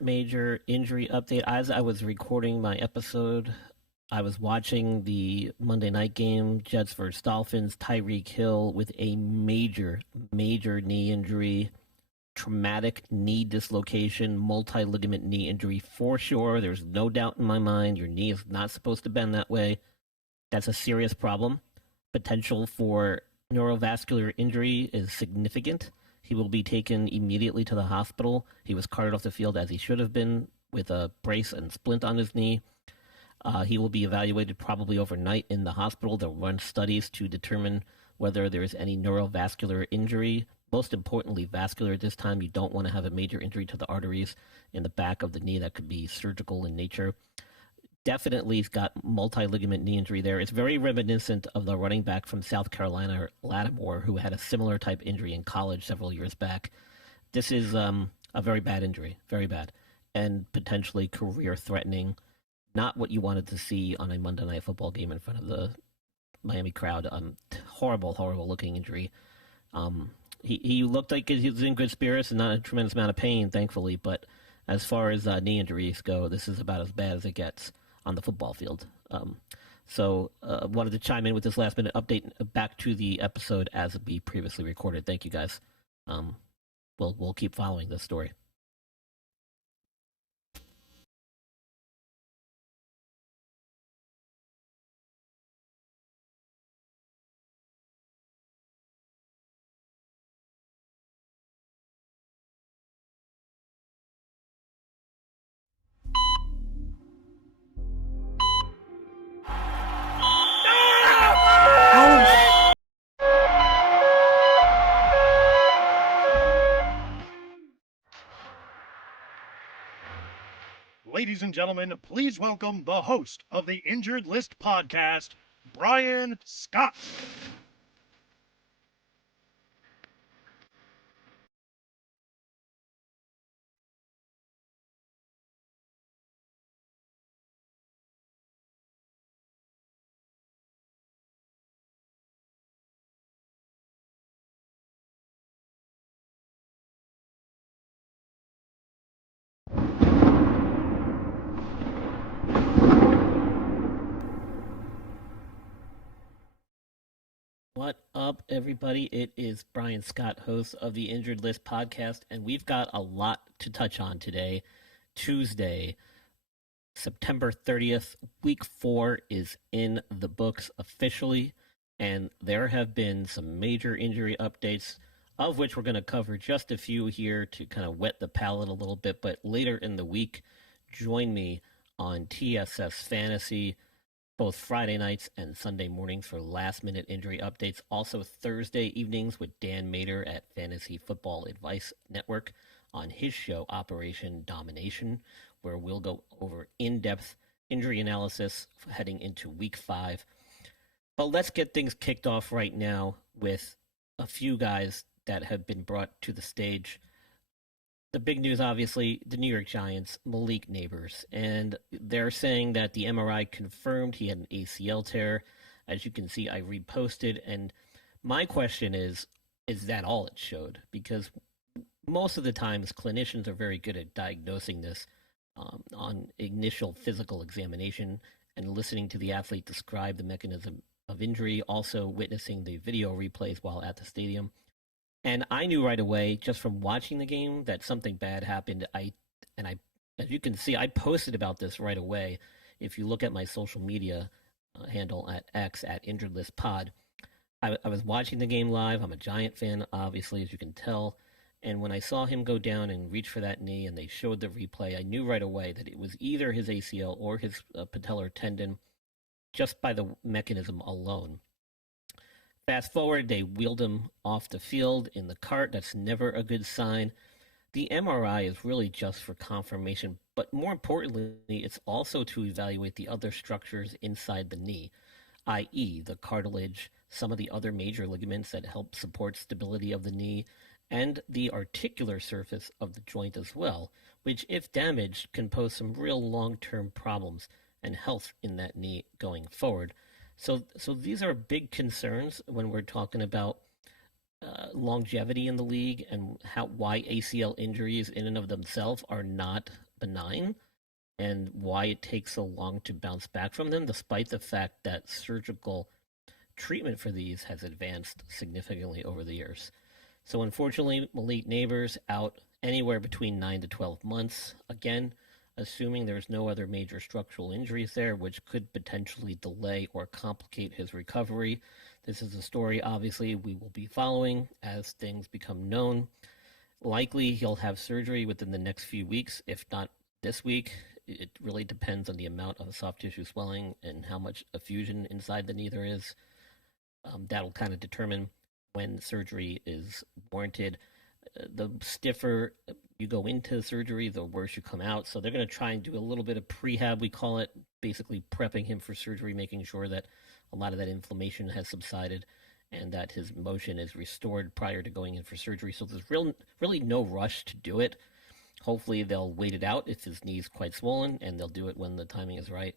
Major injury update. As I was recording my episode, I was watching the Monday night game, Jets versus Dolphins. Tyreek Hill with a major knee injury, traumatic knee dislocation, multi-ligament knee injury for sure. There's no doubt in my mind your knee is not supposed to bend that way. That's a serious problem. Potential for neurovascular injury is significant. He will be taken immediately to the hospital. He was carted off the field as he should have been with a brace and splint on his knee. He will be evaluated probably overnight in the hospital. They'll run studies to determine whether there is any neurovascular injury. Most importantly, vascular this time. You don't want to have a major injury to the arteries in the back of the knee that could be surgical in nature. Definitely he's got multi-ligament knee injury there. It's very reminiscent of the running back from South Carolina, Lattimore, who had a similar type injury in college several years back. This is a very bad injury, very bad, and potentially career-threatening. Not what you wanted to see on a Monday Night Football game in front of the Miami crowd. Horrible looking injury. He looked like he was in good spirits and not a tremendous amount of pain, thankfully, but as far as knee injuries go, this is about as bad as it gets on the football field. So wanted to chime in with this last minute update back to the episode as we previously recorded. Thank you guys. We'll keep following this story. Ladies and gentlemen, please welcome the host of the Injured List podcast, Brian Scott. What up, everybody? It is Brian Scott, host of the Injured List podcast, and we've got a lot to touch on today. Tuesday, September 30th, week 4 is in the books officially, and there have been some major injury updates, of which we're going to cover just a few here to kind of wet the palate a little bit, but later in the week, join me on TSS Fantasy both Friday nights and Sunday mornings for last-minute injury updates. Also Thursday evenings with Dan Mader at Fantasy Football Advice Network on his show Operation Domination, where we'll go over in-depth injury analysis heading into Week 5. But let's get things kicked off right now with a few guys that have been brought to the stage. The big news, obviously, the New York Giants, Malik Neighbors. And they're saying that the MRI confirmed he had an ACL tear. As you can see, I reposted. And my question is that all it showed? Because most of the times, clinicians are very good at diagnosing this on initial physical examination and listening to the athlete describe the mechanism of injury, also witnessing the video replays while at the stadium. And I knew right away, just from watching the game, that something bad happened. I, as you can see, I posted about this right away. If you look at my social media handle at X at Injured List Pod, I was watching the game live. I'm a Giant fan, obviously, as you can tell. And when I saw him go down and reach for that knee, and they showed the replay, I knew right away that it was either his ACL or his patellar tendon, just by the mechanism alone. Fast forward, they wheeled him off the field in the cart. That's never a good sign. The MRI is really just for confirmation, but more importantly, it's also to evaluate the other structures inside the knee, i.e. the cartilage, some of the other major ligaments that help support stability of the knee, and the articular surface of the joint as well, which, if damaged, can pose some real long-term problems and health in that knee going forward. So these are big concerns when we're talking about longevity in the league and why ACL injuries in and of themselves are not benign and why it takes so long to bounce back from them, despite the fact that surgical treatment for these has advanced significantly over the years. So unfortunately, Malik Neighbors out anywhere between 9 to 12 months. Again, assuming there's no other major structural injuries there, which could potentially delay or complicate his recovery. This is a story, obviously, we will be following as things become known. Likely, he'll have surgery within the next few weeks, if not this week. It really depends on the amount of soft tissue swelling and how much effusion inside the knee there is. That'll kind of determine when surgery is warranted. The stiffer you go into surgery, the worse you come out. So they're going to try and do a little bit of prehab, we call it, basically prepping him for surgery, making sure that a lot of that inflammation has subsided and that his motion is restored prior to going in for surgery. So there's really no rush to do it. Hopefully they'll wait it out if his knee's quite swollen, and they'll do it when the timing is right,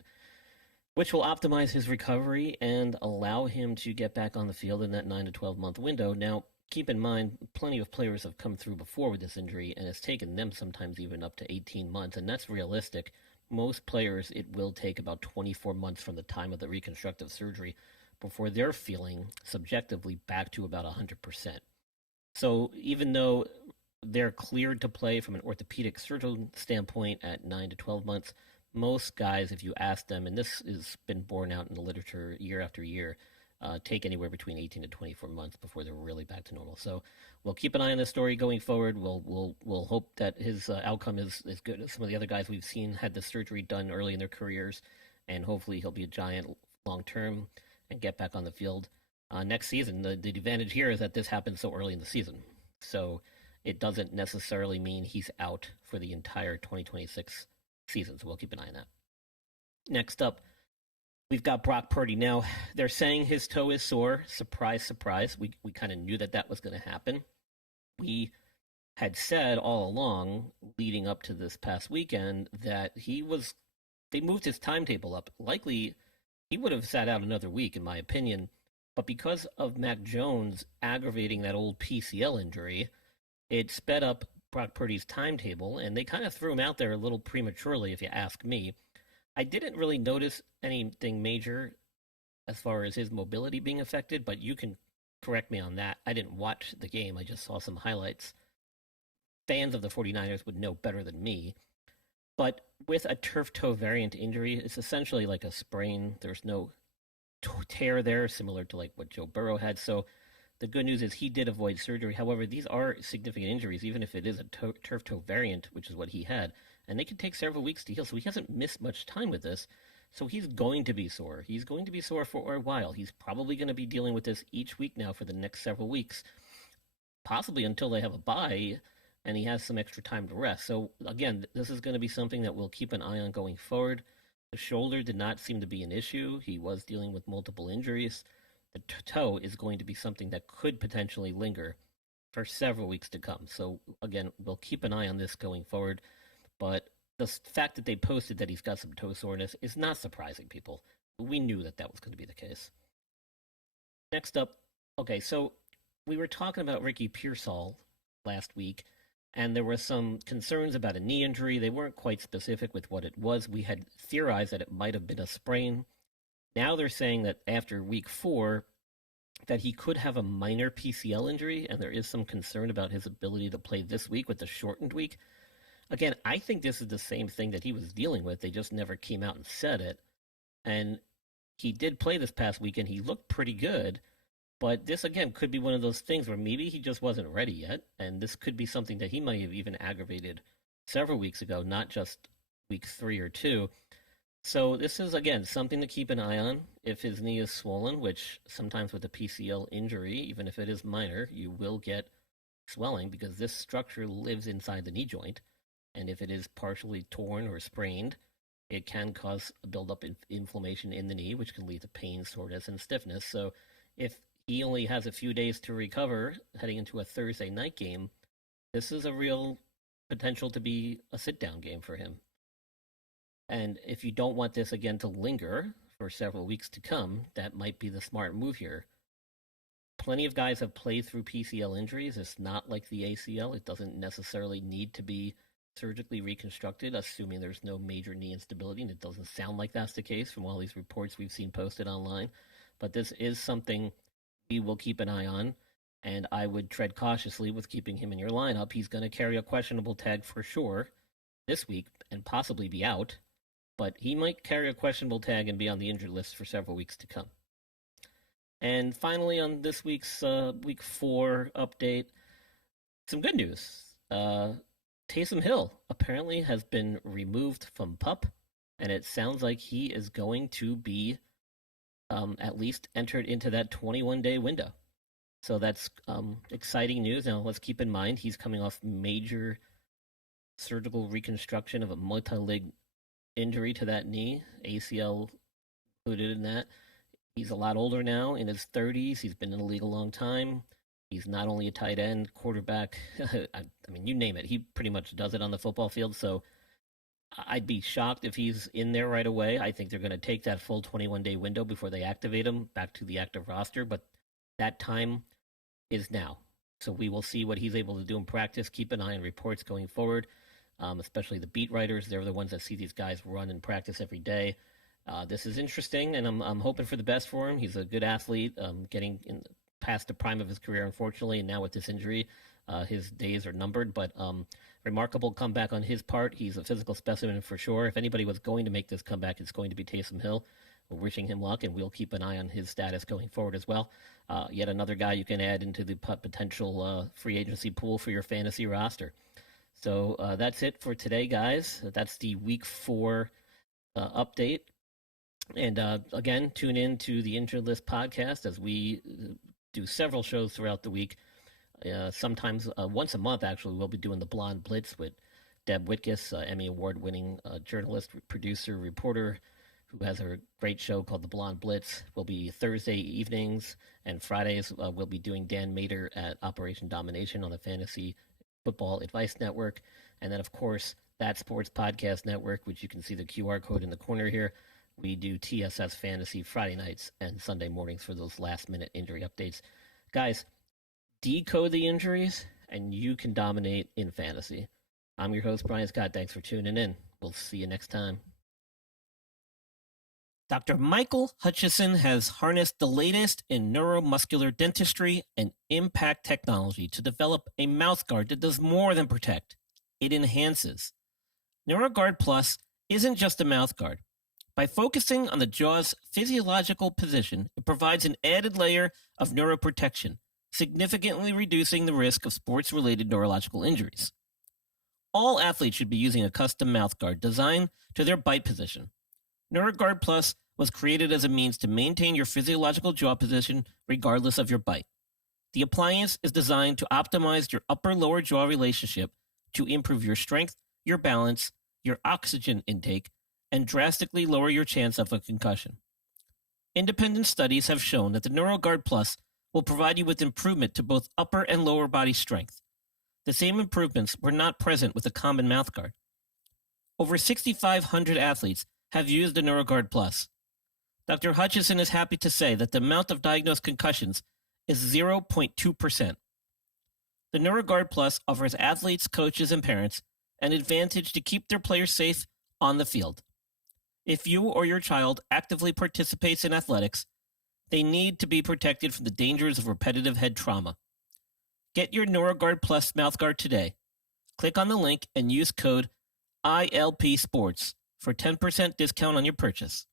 which will optimize his recovery and allow him to get back on the field in that 9 to 12 month window. Now, keep in mind, plenty of players have come through before with this injury, and it's taken them sometimes even up to 18 months, and that's realistic. Most players, it will take about 24 months from the time of the reconstructive surgery before they're feeling subjectively back to about 100%. So even though they're cleared to play from an orthopedic surgeon standpoint at 9 to 12 months, most guys, if you ask them, and this has been borne out in the literature year after year, take anywhere between 18 to 24 months before they're really back to normal. So we'll keep an eye on this story going forward. We'll hope that his outcome is as good as some of the other guys we've seen had the surgery done early in their careers, and hopefully he'll be a giant long term and get back on the field next season. The advantage here is that this happened so early in the season, so it doesn't necessarily mean he's out for the entire 2026 season, so we'll keep an eye on that. Next up, we've got Brock Purdy. Now, they're saying his toe is sore. Surprise, surprise. We kind of knew that was going to happen. We had said all along, leading up to this past weekend, that they moved his timetable up. Likely, he would have sat out another week, in my opinion. But because of Mac Jones aggravating that old PCL injury, it sped up Brock Purdy's timetable, and they kind of threw him out there a little prematurely, if you ask me. I didn't really notice anything major as far as his mobility being affected, but you can correct me on that. I didn't watch the game. I just saw some highlights. Fans of the 49ers would know better than me. But with a turf toe variant injury, it's essentially like a sprain. There's no tear there, similar to like what Joe Burrow had. So the good news is he did avoid surgery. However, these are significant injuries, even if it is a turf toe variant, which is what he had. And they can take several weeks to heal. So he hasn't missed much time with this. So he's going to be sore. He's going to be sore for a while. He's probably going to be dealing with this each week now for the next several weeks, possibly until they have a bye and he has some extra time to rest. So again, this is going to be something that we'll keep an eye on going forward. The shoulder did not seem to be an issue. He was dealing with multiple injuries. The toe is going to be something that could potentially linger for several weeks to come. So again, we'll keep an eye on this going forward. But the fact that they posted that he's got some toe soreness is not surprising people. We knew that was going to be the case. Next up, okay, so we were talking about Ricky Pearsall last week, and there were some concerns about a knee injury. They weren't quite specific with what it was. We had theorized that it might have been a sprain. Now they're saying that after week 4, that he could have a minor PCL injury, and there is some concern about his ability to play this week with the shortened week. Again, I think this is the same thing that he was dealing with. They just never came out and said it. And he did play this past weekend. He looked pretty good. But this, again, could be one of those things where maybe he just wasn't ready yet. And this could be something that he might have even aggravated several weeks ago, not just week 3 or 2. So this is, again, something to keep an eye on. If his knee is swollen, which sometimes with a PCL injury, even if it is minor, you will get swelling because this structure lives inside the knee joint. And if it is partially torn or sprained, it can cause a buildup in inflammation in the knee, which can lead to pain, soreness, and stiffness. So if he only has a few days to recover heading into a Thursday night game, this is a real potential to be a sit-down game for him. And if you don't want this again to linger for several weeks to come, that might be the smart move here. plenty of guys have played through PCL injuries. It's not like the ACL. It doesn't necessarily need to be surgically reconstructed, assuming there's no major knee instability, and it doesn't sound like that's the case from all these reports we've seen posted online. But this is something we will keep an eye on, and I would tread cautiously with keeping him in your lineup. He's going to carry a questionable tag for sure this week and possibly be out, but he might carry a questionable tag and be on the injured list for several weeks to come. And finally, on this week's week 4 update, some good news. Taysom Hill apparently has been removed from PUP, and it sounds like he is going to be at least entered into that 21-day window. So that's exciting news. Now, let's keep in mind he's coming off major surgical reconstruction of a multi-leg injury to that knee, ACL included in that. He's a lot older now, in his 30s. He's been in the league a long time. He's not only a tight end, quarterback. I mean, you name it. He pretty much does it on the football field. So I'd be shocked if he's in there right away. I think they're going to take that full 21-day window before they activate him back to the active roster. But that time is now. So we will see what he's able to do in practice. Keep an eye on reports going forward, especially the beat writers. They're the ones that see these guys run in practice every day. This is interesting, and I'm hoping for the best for him. He's a good athlete, getting past the prime of his career, unfortunately, and now with this injury, his days are numbered. But remarkable comeback on his part. He's a physical specimen for sure. If anybody was going to make this comeback, it's going to be Taysom Hill. We're wishing him luck, and we'll keep an eye on his status going forward as well. Yet another guy you can add into the potential free agency pool for your fantasy roster. So that's it for today, guys. That's the Week 4 update. And again, tune in to the Injured List podcast as we do several shows throughout the week. Sometimes once a month, actually, we'll be doing the Blonde Blitz with Deb Whitkus, Emmy Award-winning journalist, producer, reporter, who has a great show called the Blonde Blitz. Will be Thursday evenings, and Fridays we'll be doing Dan Mater at Operation Domination on the Fantasy Football Advice Network. And then, of course, That Sports Podcast Network, which you can see the QR code in the corner here. We do TSS Fantasy Friday nights and Sunday mornings for those last-minute injury updates. Guys, decode the injuries, and you can dominate in fantasy. I'm your host, Brian Scott. Thanks for tuning in. We'll see you next time. Dr. Michael Hutchinson has harnessed the latest in neuromuscular dentistry and impact technology to develop a mouthguard that does more than protect. It enhances. NeuroGuard Plus isn't just a mouthguard. By focusing on the jaw's physiological position, it provides an added layer of neuroprotection, significantly reducing the risk of sports-related neurological injuries. All athletes should be using a custom mouthguard designed to their bite position. NeuroGuard Plus was created as a means to maintain your physiological jaw position regardless of your bite. The appliance is designed to optimize your upper-lower jaw relationship to improve your strength, your balance, your oxygen intake, and drastically lower your chance of a concussion. Independent studies have shown that the NeuroGuard Plus will provide you with improvement to both upper and lower body strength. The same improvements were not present with a common mouthguard. Over 6,500 athletes have used the NeuroGuard Plus. Dr. Hutchinson is happy to say that the amount of diagnosed concussions is 0.2%. The NeuroGuard Plus offers athletes, coaches, and parents an advantage to keep their players safe on the field. If you or your child actively participates in athletics, they need to be protected from the dangers of repetitive head trauma. Get your NeuroGuard Plus mouthguard today. Click on the link and use code ILP Sports for 10% discount on your purchase.